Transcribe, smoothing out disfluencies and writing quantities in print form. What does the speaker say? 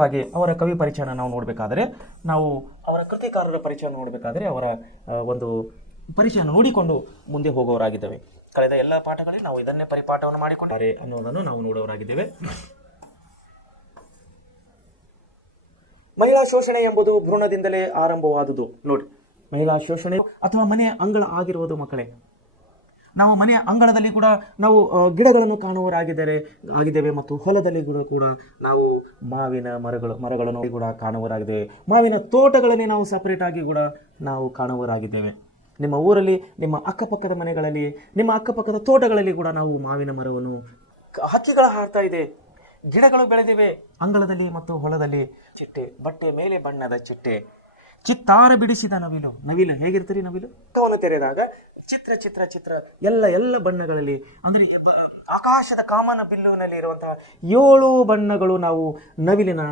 ಹಾಗೆ ಅವರ ಕವಿ ಪರಿಚಯನ ನಾವು ನೋಡಬೇಕಾದರೆ, ನಾವು ಅವರ ಕೃತಿಕಾರರ ಪರಿಚಯ ನೋಡಬೇಕಾದರೆ ಅವರ ಒಂದು ಪರಿಚಯ ನೋಡಿಕೊಂಡು ಮುಂದೆ ಹೋಗುವವರಾಗಿದ್ದೇವೆ. ಕಳೆದ ಎಲ್ಲ ಪಾಠಗಳಲ್ಲಿ ನಾವು ಇದನ್ನೇ ಪರಿಪಾಠವನ್ನು ಮಾಡಿಕೊಂಡಿದ್ದಾರೆ ಅನ್ನೋದನ್ನು ನಾವು ನೋಡುವವರಾಗಿದ್ದೇವೆ. ಮಹಿಳಾ ಶೋಷಣೆ ಎಂಬುದು ಭ್ರೂಣದಿಂದಲೇ ಆರಂಭವಾದುದು. ನೋಡಿ, ಮಹಿಳಾ ಶೋಷಣೆ ಅಥವಾ ಮನೆಯ ಅಂಗಳ ಆಗಿರುವುದು ಮಕ್ಕಳೇ. ನಾವು ಮನೆಯ ಅಂಗಳದಲ್ಲಿ ಕೂಡ ನಾವು ಗಿಡಗಳನ್ನು ಆಗಿದ್ದೇವೆ ಮತ್ತು ಹೊಲದಲ್ಲಿ ಕೂಡ ನಾವು ಮಾವಿನ ಮರಗಳನ್ನು ಕೂಡ ಕಾಣುವರಾಗಿದ್ದೇವೆ. ಮಾವಿನ ತೋಟಗಳಲ್ಲಿ ನಾವು ಸಪರೇಟ್ ಆಗಿ ಕೂಡ ನಾವು ಕಾಣುವರಾಗಿದ್ದೇವೆ. ನಿಮ್ಮ ಊರಲ್ಲಿ, ನಿಮ್ಮ ಅಕ್ಕಪಕ್ಕದ ಮನೆಗಳಲ್ಲಿ, ನಿಮ್ಮ ಅಕ್ಕಪಕ್ಕದ ತೋಟಗಳಲ್ಲಿ ಕೂಡ ನಾವು ಮಾವಿನ ಮರವನ್ನು, ಹಕ್ಕಿಗಳ ಹಾರ್ತಾ ಇದೆ, ಗಿಡಗಳು ಬೆಳೆದಿವೆ ಅಂಗಳದಲ್ಲಿ ಮತ್ತು ಹೊಲದಲ್ಲಿ. ಚಿಟ್ಟೆ, ಬಟ್ಟೆಯ ಮೇಲೆ ಬಣ್ಣದ ಚಿಟ್ಟೆ, ಚಿತ್ತಾರ ಬಿಡಿಸಿದ ನವಿಲು ಹೇಗಿರ್ತೀರಿ? ನವಿಲು ಮುಖವನ್ನು ತೆರೆದಾಗ ಚಿತ್ರ ಚಿತ್ರ ಚಿತ್ರ ಎಲ್ಲ ಬಣ್ಣಗಳಲ್ಲಿ, ಅಂದರೆ ಆಕಾಶದ ಕಾಮನ ಬಿಲ್ಲುವಿನಲ್ಲಿ ಇರುವಂತಹ 7 ಬಣ್ಣಗಳು ನಾವು ನವಿಲಿನ